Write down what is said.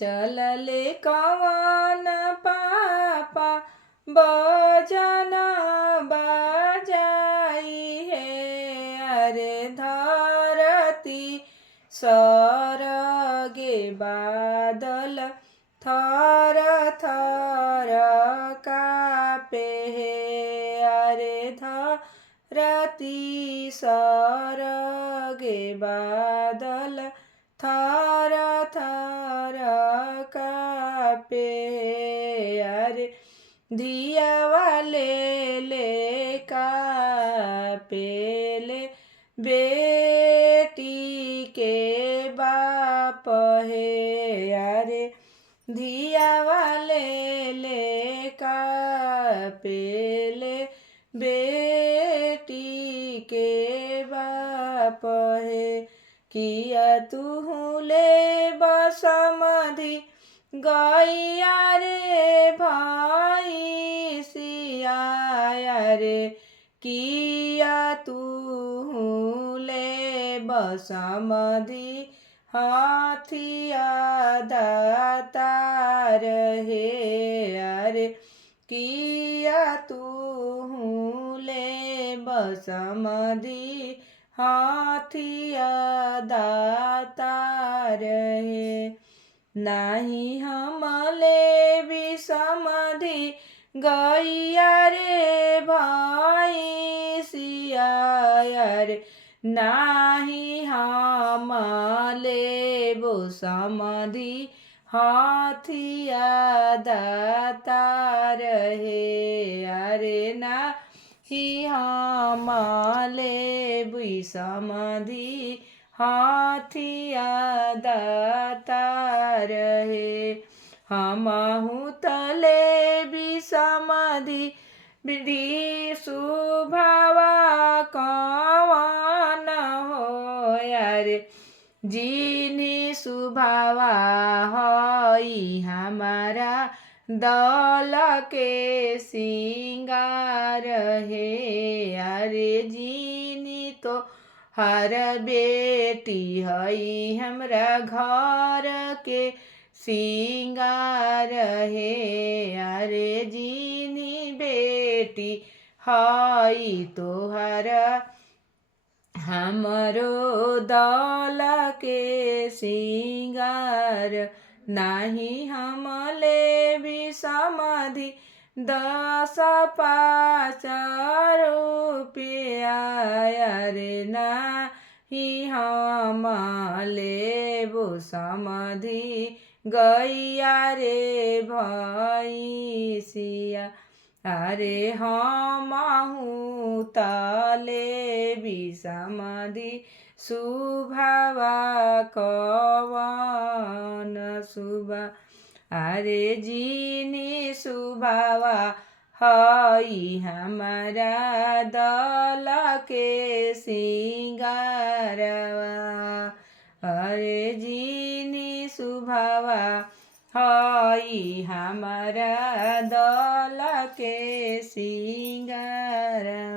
चलले कवन पापा बजन बजाई है। अरे धरती सरगे बादल थर थर कापे है। अरे धरती सरगे बादल थर थर कापे। अरे धियावा ले कापेले बेटी के बाप है। अरे धियावा ले कापेले बेटी के बाप है। किया तू ले बसमधि गैया रे भाई सिया। रे किया तू ले बसमधि हाथिया दातार है। अरे किया तू ले बसमधि हाथिया दातार है। नाही हमले विसमधि गैया रे भाई सिया। रे नाही हमले वो समधि हाथिया दातार है। अरे नाही हमले विसमधि हाथिया दातार है। हमहु तले विसमधि विधि सुभावा कवन हो। रे जिनी सुभावा हई हमारा दल के सिंगार है। अरे जिनी तो हर बेटी हई हमरा घर के सिंगार है। अरे जिनी बेटी हई तोहर हमरो दल के सिंगार। नाही हमले विसमधि 10 5 रुपया। रे नाही हमले वो समधि गैया रे भैसिया। अरे हमहु तले विसमधि सुभावा कवन सुबा। अरे जिनी सुभावा हई हमारा दल के सिंगारवा। अरे जिनी सुभावा हई हमारा दल के सिंगारवा।